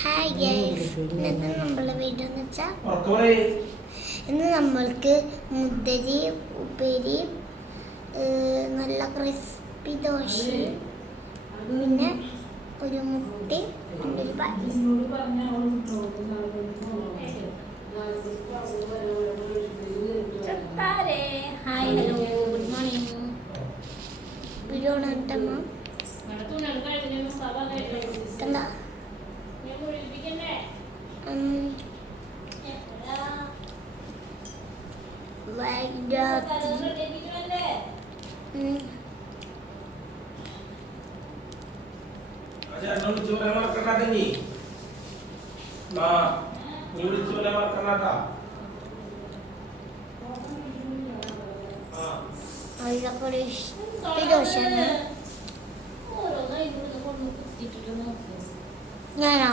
Hi guys, ഇന്നത്തെ നമ്മളെ video എന്ന് വെച്ചാൽ ഇന്ന് നമ്മൾക്ക് മുദ്ദരി ഉപ്പേരി, നല്ല ക്രിസ്പി ദോശയും പിന്നെ ഒരു മുട്ടി പിന്നെ ഒരു hi hello good morning video കണ്ടമ്മ കണ്ട ഞാനാ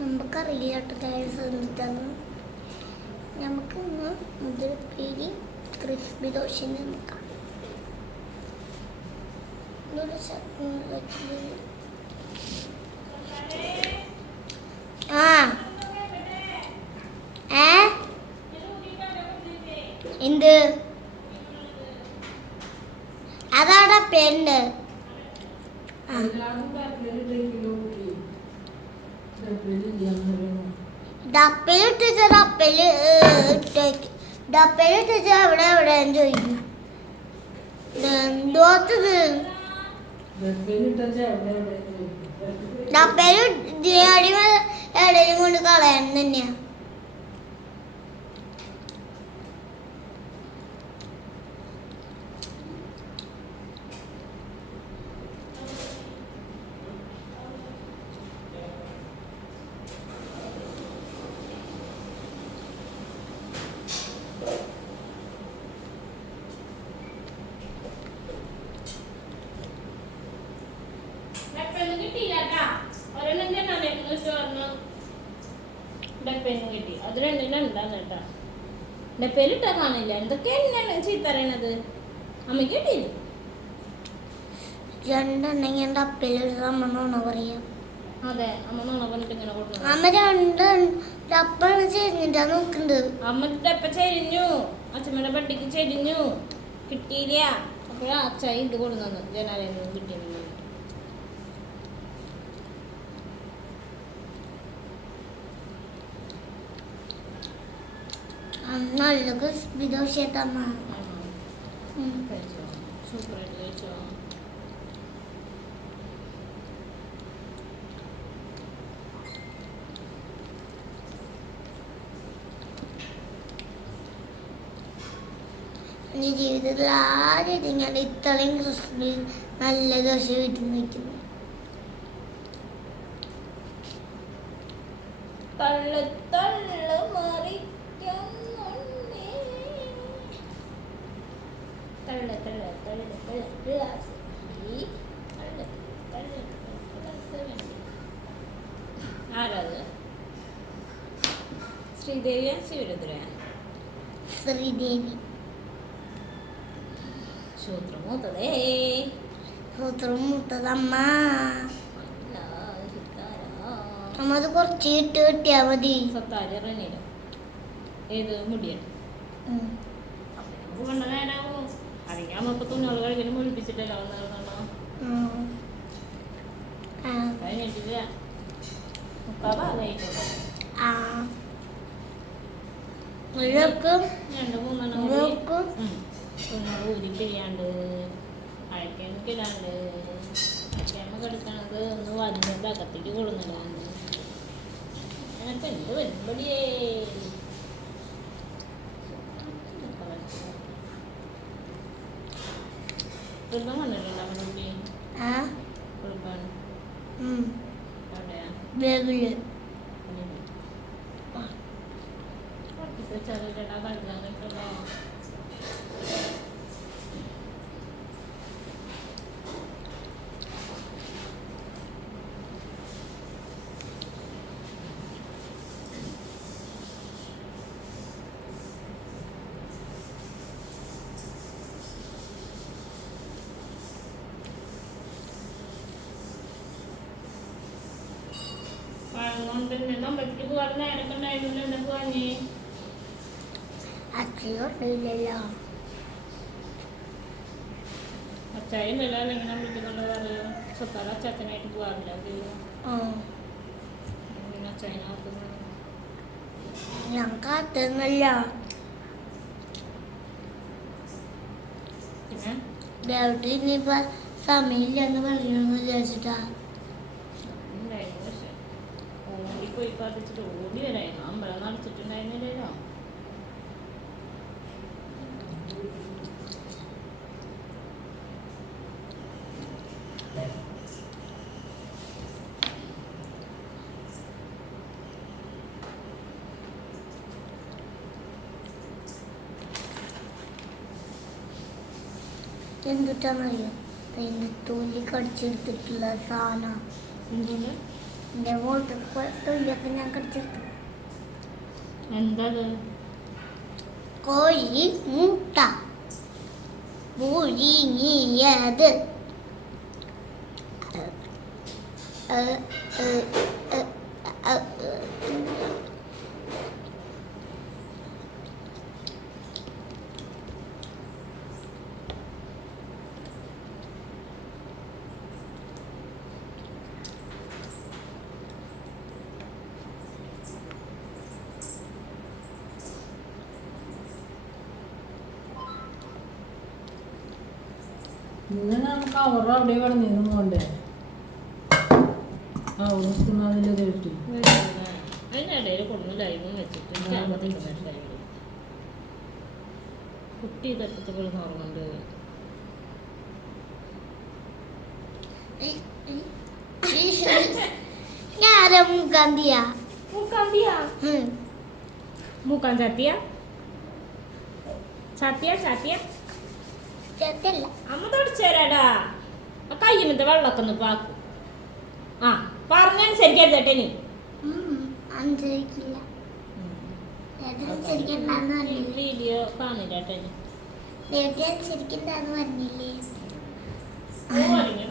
നമുക്കറിയില്ല എന്നിട്ടാണ് നമുക്ക് ഇന്ന് മുതിരപ്പേരി ക്രിസ്പി ദോശ നോക്കാം. എന്ത് അതാടാ പെണ്ണ് ഡപ്പയിലിട്ടിട്ട് എവിടെ എവിടെ ചോദിക്കും. എന്തോത്തത് ഡപ്പയിൽ എവിടെയും കൊണ്ട് കളയാൻ തന്നെയാ. കിട്ടി അത് രണ്ടിനുണ്ടാന്ന് കേട്ടാ. ഡപ്പയിലിട്ടാ കാണില്ല. എന്തൊക്കെയാണ് ചീത്തറിയണത്? അമ്മയ്ക്ക് കിട്ടിയില്ല. രണ്ടെണ്ണം ഡപ്പയിലിട്ടാ പറയാം. അതെ, അമ്മ നോണ പറഞ്ഞിട്ട് ഇങ്ങനെ കൊടുത്തു. അമ്മ രണ്ട് ഡപ്പാണ് ചെരിഞ്ഞിട്ടാ നോക്കുന്നത്. അമ്മ ഡപ്പ ചെരിഞ്ഞു, അച്ഛമ്മയുടെ പട്ടിക്ക് ചെരിഞ്ഞു, കിട്ടിയില്ല. അപ്പോഴാ അച്ഛ ഇത് കൊടുന്നു ജനാലയിൽ നിന്ന് കിട്ടിയത്. നല്ല ക്രിസ്പി ദോശ സൂപ്പറായിട്ട് കഴിച്ചോ? എൻ്റെ ജീവിതത്തിൽ ആദ്യമായിട്ട് ഞാൻ ഇത്രയും ക്രിസ്പി നല്ല ദോശ വീട്ടിൽ നിന്ന് വയ്ക്കുന്നു. ആരാത്? ശ്രീദേവിയാ ശിവരുദ്രയാ? ശ്രീദേവി. സൂത്രമൂത്തതമ്മ. അമ്മ അത് കുറച്ച് ഇട്ട് കിട്ടിയാ മതി. ഏത് മുടിയാണ്? അതിനാകുമ്പോ തുന്നോള് കഴിക്കണം മുഴിപ്പിച്ചിട്ടല്ലോ കഴിഞ്ഞിട്ടില്ല. രണ്ട് മൂന്നെണ്ണം തുന്നോള് ഊരി കഴിയാണ്ട് അഴക്കാനൊക്കെ ഇടാണ്ട് അഴക്കാമ്മ കിടക്കണത് ഒന്ന് വന്നിട്ട് അകത്തേക്ക് കൊടുന്നിടാണ്ട് അങ്ങനത്തെ എന്ത് വരുമ്പടിയേ. കുടുംബം വന്നിട്ടുണ്ടോ കുട്ടി? കുടുംബം എവിടെയാ? ചെറുകട കഴുകാൻ കിട്ടുമല്ലോ. അതുകൊണ്ട് അമ്പലത്തിൽ പോകാൻ നേരൊക്കെ ഉണ്ടായിരുന്നു. എന്താ പോവാഞ്ഞേ? അച്ഛയില്ലല്ലോ. അച്ചായല്ല, അല്ലെങ്കിൽ അമ്പലത്തിൽ കൊണ്ട് വേറെ സ്വത്താറ് അച്ചാച്ചനായിട്ട് പോകാറില്ല. പിന്നെ അച്ചായനകത്ത് ഞാൻ കാത്തുന്നല്ല. പിന്നെ ഡൗട്ട് ഇനിയിപ്പോ സമയമില്ലെന്ന് പറയണമെന്ന് വിചാരിച്ചിട്ടാ. ഉണ്ടായിരുന്നു. പക്ഷെ ഓടിപ്പോയി പ്രാർത്ഥിച്ചിട്ട് ഓടി വരായിരുന്നു. അമ്പലം നടച്ചിട്ടുണ്ടായിരുന്നില്ലല്ലോ. എന്തുട്ടാന്നറിയോ? അതിന്റെ തൊലി കടിച്ചെടുത്തിട്ടുള്ള സാധനം. എന്തുകൊണ്ട്? എന്റെ മോൾക്ക് തൊലിയൊക്കെ ഞാൻ കടിച്ചെടുത്തു. എന്താ കോഴി മുട്ട പുഴുങ്ങിയത്. ഇങ്ങനെ നമുക്ക് അവർ അവിടെ കിടന്നു കൊണ്ടേ അതിൽ കിട്ടി. അതിനിടയിൽ കൊണ്ടു ലൈവും വെച്ചിട്ട് കുട്ടി തട്ടത്ത് കിടന്ന് ഉറങ്ങുന്നുണ്ട്. ഞാനാ മൂക്കാന്തിയാ. മൂക്കാൻ ചാത്തിയ ചാത്തിയ ചാത്തിയ ചെത്തല്ല. അമ്മ തുടച്ചേരാടാ. കയ്യുമത്തെ വെള്ളമൊക്കെ ഒന്ന് പാക്കും. ആ പറഞ്ഞനുസരിക്കരുതട്ടെ നീ. അനുസരിക്കില്ല. അനുസരിക്കണ്ടെന്ന് പറഞ്ഞില്ലേ? വീഡിയോ കാണില്ല കേട്ടോ. അനുസരിക്കണ്ടെന്ന് പറഞ്ഞില്ലേ?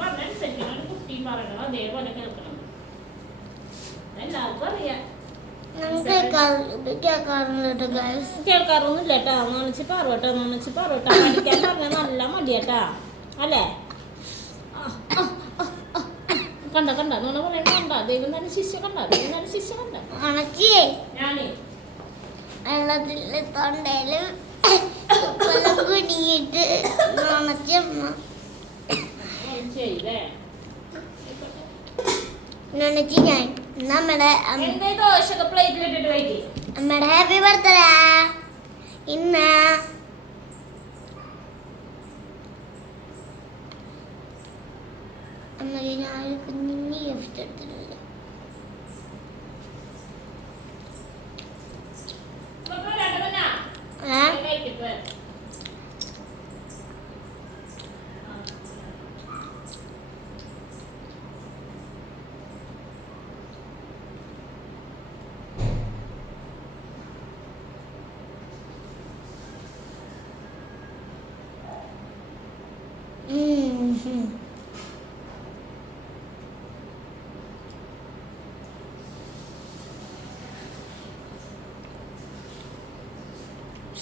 പറഞ്ഞനുസരിക്കണം. കുട്ടി പറയണം അതേപോലെ കേൾക്കണം. എല്ലാവർക്കും അറിയാം. കേൾക്കാറൊന്നുമില്ല കേട്ടാ. നനച്ച് പറവട്ടോ നനച്ച് പറവട്ടോ. പഠിക്കാൻ പറഞ്ഞ നല്ല മടിയാട്ടാ അല്ലേ? കണ്ട കണ്ട നോണ പറയണ കണ്ട. ദൈവം തന്നെ ശിഷ്യ കണ്ട. ദൈവം തന്നെ ശിഷ്യ കണ്ട. ഞാനേ വെള്ളത്തിൽ തൊണ്ടയില് കുടുങ്ങിയിട്ട് നനച്ചമ്മ ചെയ്തേ നനച്ച് ഞാൻ നമ്മുടെ എന്തേ ദോശയൊക്കെ പ്ലേറ്റിലിട്ടിട്ട് വയ്ക്കി. നമ്മുടെ ഹാപ്പി ബർത്ത്ഡേ ഇന്ന്. അമ്മയ്ക്ക് ഞാൻ കുഞ്ഞിന് ഗിഫ്റ്റ് എടുത്തിട്ടില്ല.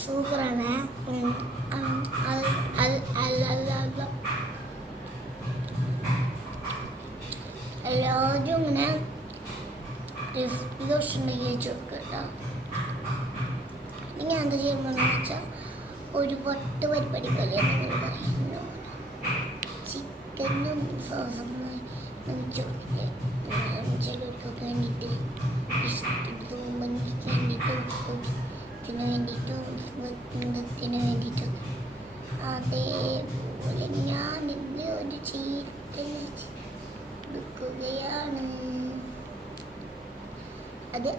സൂപ്പറാണ്. എല്ലാവരും ഇങ്ങനെ ദോഷം വെച്ച് കൊടുക്കട്ടോ. ഞാൻ എന്താ ചെയ്യുമ്പോന്ന് വെച്ചാൽ ഒരു പൊട്ട് പരിപാടി പോലെ പറയുന്നു. ചിക്കനും സോസും ചിലർക്കൊക്കെ വേണ്ടിയിട്ട് വേണ്ടിയിട്ട് അതേപോലെ ഞാൻ ഇന്ന് ഒരു ചീറ്റൽ എടുക്കുകയാണ്. അത്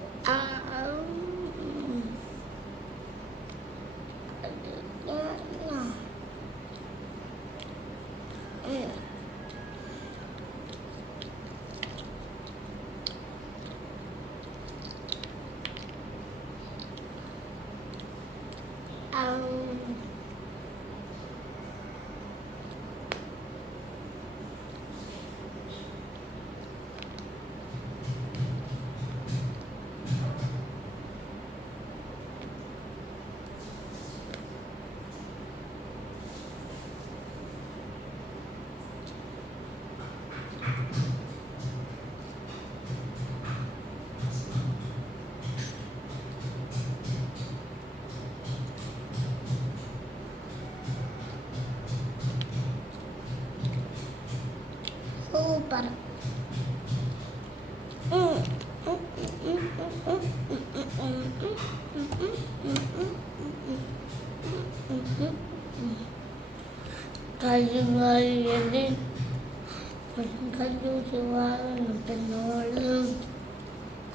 സൂപ്പർ.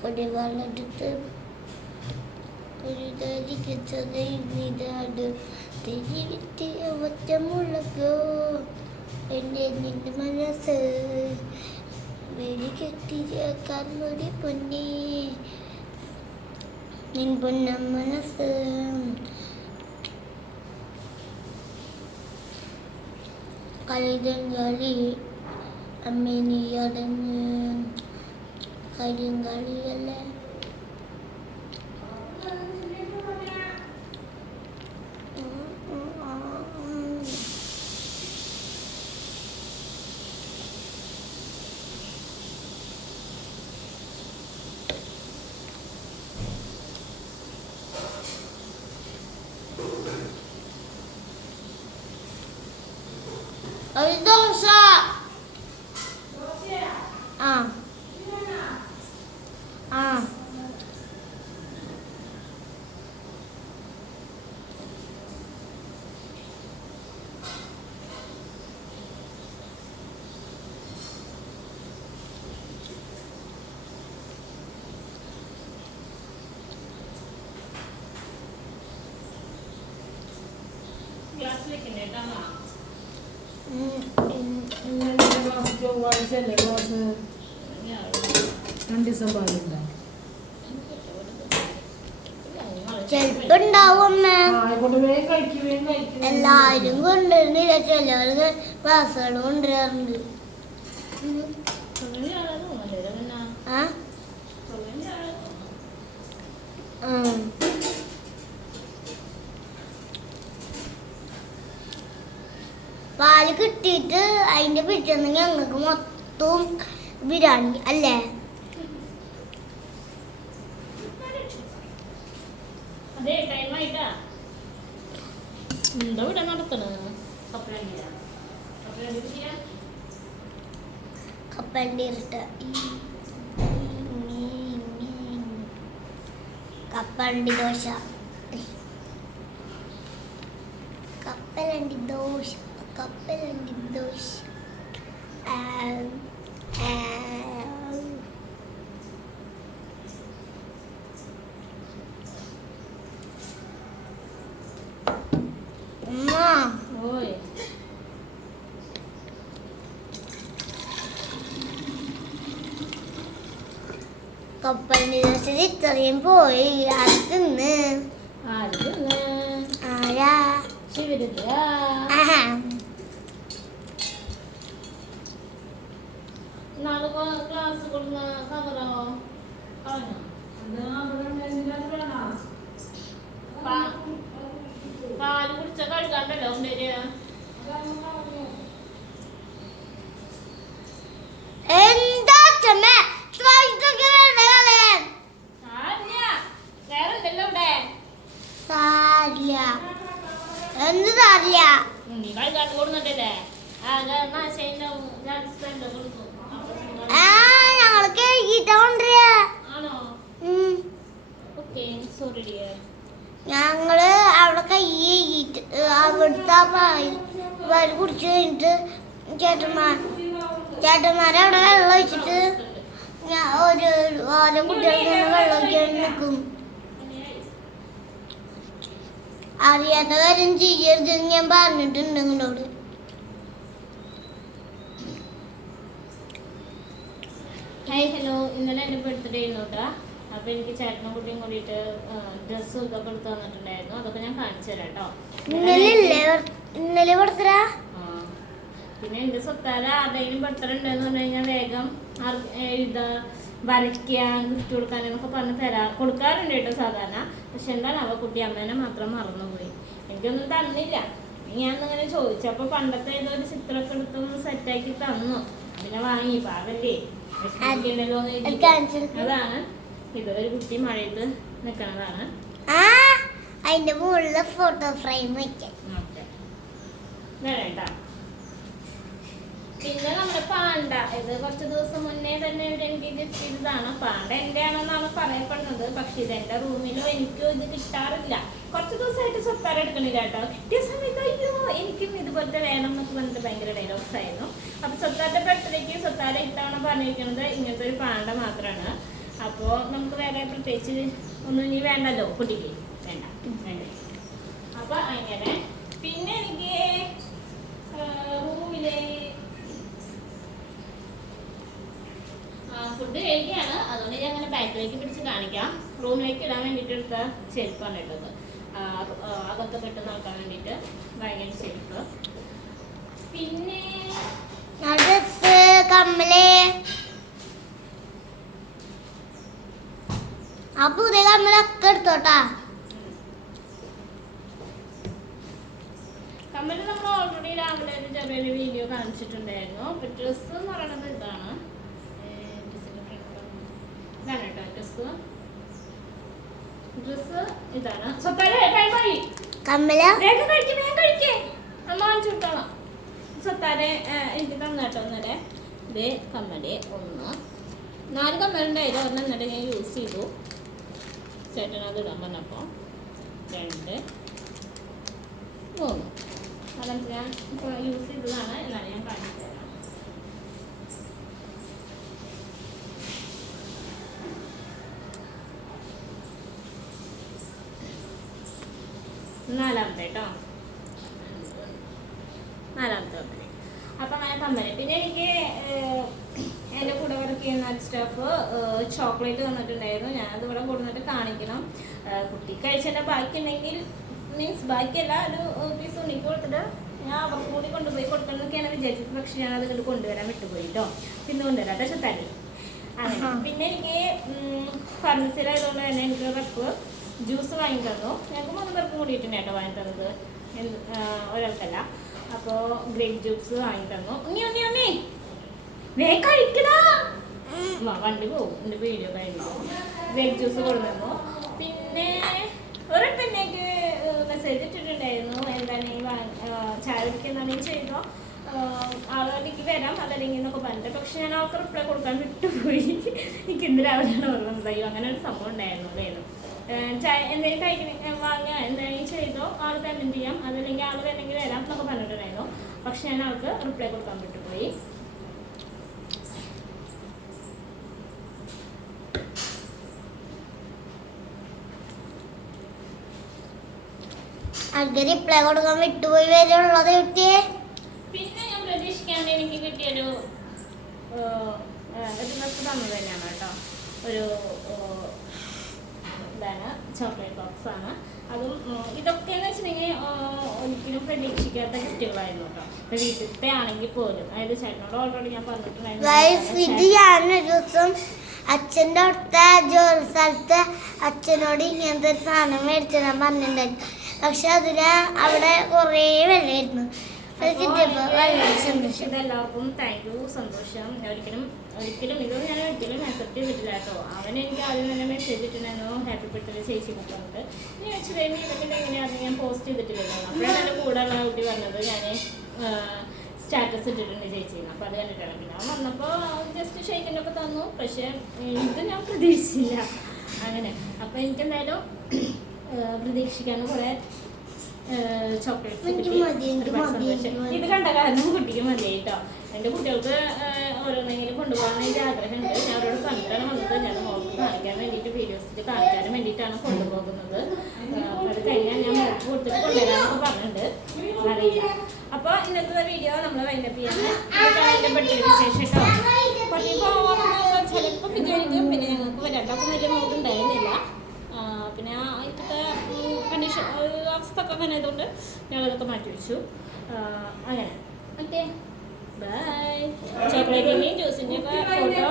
കൊടിവാളെടുത്ത് ഒരു തരിക്കച്ചതയിടാട് തിരിവിത്തിയ ഒറ്റമുളകോ എൻ്റെ നിന്റെ മനസ്സ് വെടികെട്ടിയ കർമ്മടി പൊന്നേ നിൻ പൊന്ന മനസ്സ് കളിതങ്ങളി അമ്മേനിയടങ്ങ് കരിങ്കളിയല്ലേ ഒരു ദോശ. ആ ആ ഗ്ലാസ് വെക്കണ്ടേ കേട്ടോ. ചൊവ്വാഴ്ച അല്ലേ ക്ലാസ്? 2 ദിവസം പാലുണ്ടോ? ചെലപ്പോ ഉണ്ടാവും അമ്മ. ആയിക്കോട്ടെ, വേഗം കഴിക്കും. എല്ലാരും കൊണ്ടുവരുന്നില്ല, ചിലവർക്ക് ക്ലാസ്സുകൾ കൊണ്ടുവരാറുണ്ട്. ആ പാല് കിട്ടിയിട്ട് അതിന്റെ പിറ്റേന്ന് ഞങ്ങൾക്ക് മൊത്തവും ബിരിയാണി അല്ലേ? അതെ, ടൈം ആയിട്ടാ. എന്താ ഇവിടെ നടത്തണത്? കപ്പലണ്ടി ഇട്ട് കപ്പലണ്ടി ദോശ. കപ്പലണ്ടി ദോശ. കപ്പലണ്ടി ദോശ. ഉമ്മ ഓയ്, കപ്പലണ്ടി ദോശ ഇത്രയും പോയി. അത് തിന്ന്. ആര് തിന്ന്? ആരാ? ശിവരുദ്ര. ആഹാ. നാളെ ക്ലാസ് കൊടുന്ന കവറോ കളഞ്ഞോ? പാല് കുടിച്ച കഴുകാണ്ടല്ലോ ഉണ്ടേര്. എന്താ അച്ഛമ്മേ വേറെന്തല്ലോ ഇവിടെ സാരിയ. എന്ത് സാരിയ? നീ കഴുകാണ്ട് കൊടുന്നിട്ടല്ലേ? കൊടുക്കും. ഞങ്ങൾ കഴുകിട്ടാ കൊണ്ടുവരിക. ആണോ? Okay, sorry dear. ഞങ്ങള് അവിടെ കൈ കഴുകിട്ട് അവിടുത്തെ വരി കുടിച്ചു കഴിഞ്ഞിട്ട് ചേട്ടന്മാരെ അവിടെ വെള്ളം ഒഴിച്ചിട്ട് ഓരോ കുട്ടികൾക്ക് വെള്ളം ഒഴിക്കാൻ നിൽക്കും. അറിയാത്ത കാര്യം ചെയ്യരുതെന്ന് ഞാൻ പറഞ്ഞിട്ടുണ്ട് നിങ്ങളോട്. Hi, hello. ഇന്നലെ എൻ്റെ ബർത്ത്ഡേ ആയിരുന്നു കേട്ടോ. അപ്പോൾ എനിക്ക് ചേട്ടനും കുട്ടിയും കൂടിയിട്ട് ഡ്രസ്സും ഇതൊക്കെ എടുത്ത് തന്നിട്ടുണ്ടായിരുന്നു. അതൊക്കെ ഞാൻ കാണിച്ചു തരാം കേട്ടോ. ഇന്നലെ ബർത്ത്ഡേ. പിന്നെ എൻ്റെ സ്വത്താര ആരുടെയും ബർത്ത്ഡേ ഉണ്ടെന്ന് പറഞ്ഞു കഴിഞ്ഞാൽ വേഗം എഴുതാ, വരയ്ക്കാൻ, ഗിഫ്റ്റ് കൊടുക്കാനെന്നൊക്കെ പറഞ്ഞ് കൊടുക്കാറുണ്ട് കേട്ടോ സാധാരണ. പക്ഷെ എന്താണ് അവ കുട്ടി അമ്മേനെ മാത്രം മറന്നുപോയി. എനിക്കൊന്നും തന്നില്ല. ഞാനിങ്ങനെ ചോദിച്ചപ്പോൾ പണ്ടത്തെ ഏതോ ഒരു ചിത്രമൊക്കെ എടുത്തൊന്ന് സെറ്റാക്കി തന്നു. പിന്നെ വാങ്ങി പാവല്ലേ, വിഷമിക്കണ്ടല്ലോ എന്ന്. അതാണ് ഇത്. ഒരു കുട്ടി മഴയത്ത് നിൽക്കണതാണ്. അതിന്റെ മുകളിലെ ഫോട്ടോ ഫ്രെയിം വെക്കാൻ. കേട്ടാ. പിന്നെ നമ്മുടെ പാണ്ട, ഇത് കുറച്ച് ദിവസം മുന്നേ തന്നെ ഇവിടെ എനിക്ക് ഗിഫ്റ്റ് ചെയ്തതാണ്. പാണ്ട എൻ്റെ ആണെന്നാണ് പറയപ്പെടുന്നത്. പക്ഷെ ഇത് എൻ്റെ റൂമിലോ എനിക്കോ ഇത് കിട്ടാറില്ല. കുറച്ച് ദിവസമായിട്ട് സ്വത്താര എടുക്കണില്ല കേട്ടോ. കിട്ടിയ സമയത്ത് അയ്യോ എനിക്കും ഇതുപോലത്തെ വേണം എന്നൊക്കെ പറഞ്ഞിട്ട് ഭയങ്കര ഡയലോഗ്സ് ആയിരുന്നു. അപ്പൊ സ്വത്താരുടെ ബർത്ത്ഡേക്ക് സ്വത്താര ഇത്തവണ പറഞ്ഞിരിക്കുന്നത് ഇങ്ങനത്തെ ഒരു പാണ്ട മാത്രമാണ്. അപ്പോൾ നമുക്ക് വേറെ പ്രത്യേകിച്ച് ഒന്നും ഇനി വേണ്ടല്ലോ, കുട്ടിക്ക് വേണ്ട. അപ്പൊ അങ്ങനെ പിന്നെ എനിക്ക് റൂമിലെ ഫുഡ് കഴിക്കുകയാണ്. അതുകൊണ്ട് ഞാൻ അങ്ങനെ ബാക്കിലേക്ക് പിടിച്ച് കാണിക്കാം. റൂമിലേക്ക് ഇടാൻ വേണ്ടിയിട്ട് എടുത്ത ചെരുപ്പാണ് ഇട്ടത്. അകത്തൊക്കെ ഇട്ട് നോക്കാൻ വേണ്ടിയിട്ട് ഭയങ്കര ചെരുപ്പ്. പിന്നെ കമ്മല് ആ പുതിയ കമ്മലൊക്കെ എടുത്തോട്ടാ. കമ്മല് നമ്മൾ ഓൾറെഡി രാവിലെ ഒരു ചെറിയൊരു വീഡിയോ കാണിച്ചിട്ടുണ്ടായിരുന്നു. അപ്പൊ ഡ്രസ്സ് എന്ന് പറയുന്നത് ഇതാണ്. ഇതാണ് കേട്ടോ ഡ്രസ്സ് ഇതാണ്. കമ്മല വാങ്ങിച്ചുകൊടുത്തോളാം. സ്വത്താരെ എനിക്ക് തന്നേട്ടോ ഇന്നലെ. ഇത് കമ്മല് 4 കമ്മലുണ്ടായിരുന്നു. ഒരെണ്ണം ഇന്നലെ ഞാൻ യൂസ് ചെയ്തു. ചേട്ടൻ അത് ഇടാൻ പറഞ്ഞപ്പോൾ 2, 3 അതെനിക്ക് ഞാൻ ഇപ്പോൾ യൂസ് ചെയ്തതാണ്. എന്നാണ് ഞാൻ കാണിച്ചു തരാം. നാലാമത്തെ കേട്ടോ, 4ാമത്തെ കമ്പനി. അപ്പം അങ്ങനെ കമ്പനി. പിന്നെ എനിക്ക് എൻ്റെ കൂടെ വർക്ക് ചെയ്യുന്ന സ്റ്റാഫ് ചോക്ലേറ്റ് തന്നിട്ടുണ്ടായിരുന്നു. ഞാനത് ഇവിടെ കൊടുത്തിട്ട് കാണിക്കണം. കുട്ടി കഴിച്ചതിൻ്റെ ബാക്കി ഉണ്ടെങ്കിൽ മീൻസ് ബാക്കിയല്ല, ഒരു പീസ് ഉണ്ണിക്ക് കൊടുത്തിട്ട് ഞാൻ അവർക്ക് കൂടി കൊണ്ടുപോയി കൊടുക്കണം എന്നൊക്കെയാണ് വിചാരിച്ചത്. പക്ഷെ ഞാനത് ഇങ്ങോട്ട് കൊണ്ടുവരാൻ വിട്ടുപോയി കേട്ടോ. പിന്നെ കൊണ്ടുവരാം കേട്ടോ ചെത്താരി. അങ്ങനെ പിന്നെ എനിക്ക് ഫർണിച്ചറായതുകൊണ്ട് തന്നെ എനിക്ക് റപ്പ് ജ്യൂസ് വാങ്ങി തന്നു. ഞങ്ങൾക്ക് 3 പേർക്ക് കൂടിയിട്ടുണ്ട് കേട്ടോ വാങ്ങി തന്നത്, ഒരാൾക്കല്ല. അപ്പോൾ ഗ്രേപ്പ് ജ്യൂസ് വാങ്ങി തന്നു. ഉണ്ണി വേഗം കഴിക്കടാ, വണ്ടി പോകും എൻ്റെ വീഡിയോ കഴിഞ്ഞു. ഗ്രേപ്പ് ജ്യൂസ് കൊടുത്തു. പിന്നെ ഒരെണ്ണക്ക് മെസ്സേജ് ഇട്ടിട്ടുണ്ടായിരുന്നു, എന്താണെങ്കിൽ ചായ കുടിക്കുന്നതാണെങ്കിൽ ചെയ്തോ, ആളുകളിലേക്ക് വരാം അതല്ലെങ്കിൽ എന്നൊക്കെ പറഞ്ഞിട്ട്. പക്ഷെ ഞാൻ അവർക്ക് റിപ്ലൈ കൊടുക്കാൻ വിട്ടുപോയി. എനിക്ക് ഇന്ന് രാവിലെയാണ് ഓർമ്മ. അങ്ങനെ ഒരു സംഭവം ഉണ്ടായിരുന്നു. വേണം ചായ എന്തെങ്കിലും കഴിക്കണ വാങ്ങുക എന്തെങ്കിലും ചെയ്തോ, ആൾ പേയ്മെൻറ്റ് ചെയ്യാം, അതല്ലെങ്കിൽ ആൾ വേണമെങ്കിൽ വരാം എന്നൊക്കെ പറഞ്ഞിട്ടുണ്ടായിരുന്നു. പക്ഷെ ഞാൻ ആൾക്ക് റിപ്ലൈ കൊടുക്കാൻ വിട്ടുപോയി. റിപ്ലൈ കൊടുക്കാൻ വിട്ടുപോയി വരുള്ളത് കിട്ടിയേ. പിന്നെ ഞാൻ പ്രതീക്ഷിക്കാണ്ട് എനിക്ക് കിട്ടിയൊരു ഡ്രസ്സ് തന്നത് തന്നെയാണ് കേട്ടോ. ഒരു ഇതാണ് ചോക്ലേറ്റ് ബോക്സ് ആണ്. അതും ഇതൊക്കെ എന്ന് വെച്ചിട്ടുണ്ടെങ്കിൽ ഒരിക്കലും പ്രതീക്ഷിക്കാത്ത ഗിഫ്റ്റുകളായിരുന്നു കേട്ടോ. ഇപ്പൊ വീട്ടിലത്തെ ആണെങ്കിൽ പോലും, അതായത് ചേട്ടനോട് ഓൾറെഡി ഞാൻ പറഞ്ഞിട്ടുണ്ടായിരുന്നു. ഇത് ഞാനൊരു ദിവസം അച്ഛൻ്റെ അടുത്ത ജോലി സ്ഥലത്ത് അച്ഛനോട് ഇങ്ങനത്തെ ഒരു സാധനം മേടിച്ചു തരാൻ പറഞ്ഞിട്ടുണ്ടായിരുന്നു. പക്ഷെ അതിന് അവിടെ കുറേ വിലയായിരുന്നു. ഇതെല്ലാവർക്കും താങ്ക് യു, സന്തോഷം. ഒരിക്കലും ഇതൊന്നും ഞാൻ ഒരിക്കലും അക്സെപ്റ്റ് ചെയ്തിട്ടില്ല കേട്ടോ. അവൻ എനിക്ക് ആദ്യം തന്നെ മെസ്സേജ് ഇട്ടിട്ടുണ്ടായിരുന്നു, ഹാപ്പി ബർത്ത്ഡേ ചേച്ചി പറഞ്ഞിട്ട്. ഇനി വെച്ച് കഴിഞ്ഞാൽ ഇതൊക്കെ എങ്ങനെയാണെന്ന് ഞാൻ പോസ്റ്റ് ചെയ്തിട്ടില്ലല്ലോ. അപ്പോഴാണ് എൻ്റെ കൂടെ ഉള്ള കുട്ടി പറഞ്ഞത് ഞാൻ സ്റ്റാറ്റസ് ഇട്ടിട്ടുണ്ട് ചേച്ചിന്ന്. അപ്പോൾ അത് കണ്ടിട്ടാണ്. പിന്നെ അവൻ വന്നപ്പോൾ ജസ്റ്റ് ഷെയ്ക്കിൻ്റെ ഒക്കെ തന്നു. പക്ഷേ ഇത് ഞാൻ പ്രതീക്ഷിച്ചില്ല. അങ്ങനെ അപ്പോൾ എനിക്കെന്തായാലും പ്രതീക്ഷിക്കാനും കുറേ ചോക്ലേറ്റ്സ് കിട്ടി. ഇത് കണ്ട കാരണം കുട്ടിക്ക് മതിയായി കേട്ടോ. എൻ്റെ കുട്ടികൾക്ക് ഓരോന്നെങ്കിലും കൊണ്ടുപോകാൻ എനിക്ക് ആഗ്രഹമുണ്ട്. ഞാൻ അവരോട് കണ്ടിട്ടാണ് വന്നത്. ഞാൻ മോൾക്ക് കാണിക്കാൻ വേണ്ടിയിട്ട് വീഡിയോസിൽ കാണിക്കാനും വേണ്ടിയിട്ടാണ് കൊണ്ടുപോകുന്നത്. അത് കഴിഞ്ഞാൽ ഞാൻ മോൾക്ക് കൊടുത്തിട്ട് കൊണ്ടുവരാനൊക്കെ പറഞ്ഞിട്ടുണ്ട്, അറിയില്ല. അപ്പോൾ ഇന്നത്തെ വീഡിയോ നമ്മൾ വൈൻഡപ്പ് ചെയ്യാണ്. എൻ്റെ ബർത്ത്ഡേ വിശേഷം കേട്ടോ. കുറേ പോകാമെന്ന് ചിലപ്പോൾ വിചാരിക്കും. പിന്നെ ഞങ്ങൾക്ക് രണ്ടാൾക്കും വലിയ മൂഡ് ഉണ്ടായിരുന്നില്ല. പിന്നെ ഇപ്പോഴത്തെ കണ്ടീഷൻ അവസ്ഥ ഒക്കെ അങ്ങനെ ആയതുകൊണ്ട് ഞങ്ങളതൊക്കെ മാറ്റി വെച്ചു. അങ്ങനെ ഓക്കെ ബൈ. ചോക്ലേറ്റിൻ്റെയും ജ്യൂസിൻ്റെയും ഒക്കെ ഫോട്ടോ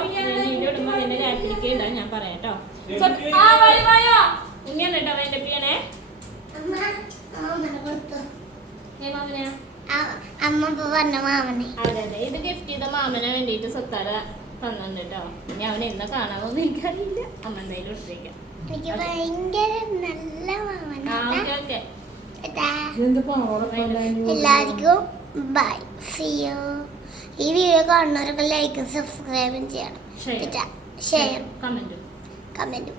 വീഡിയോ ഇടുമ്പോൾ അതിൻ്റെ ആപ്പിലേക്ക് ഇടാൻ ഞാൻ പറയാം കേട്ടോ. ഇങ്ങനെ കേട്ടോ വൈൻഡപ്പ് ചെയ്യണേ. മാമനെയാ? അതെ അതെ, ഇത് ഗിഫ്റ്റ് ചെയ്ത മാമനെ വേണ്ടിയിട്ട് സ്വത്താര തന്നിട്ടുണ്ട് കേട്ടോ. ഇനി അവനെ എന്നാ കാണാമോന്ന് എനിക്കറിയില്ല. അമ്മ എന്തായാലും എടുത്തേക്കാം. എനിക്ക് ഭയങ്കര നല്ല എന്ത് പാവം എല്ലാവർക്കും ബൈ. See you. ഈ വീഡിയോ കാണുന്നവരൊക്കെ ലൈക്കും സബ്സ്ക്രൈബും ചെയ്യണം. ഷെയർ ഷെയർ കമൻറ്റും കമൻറ്റും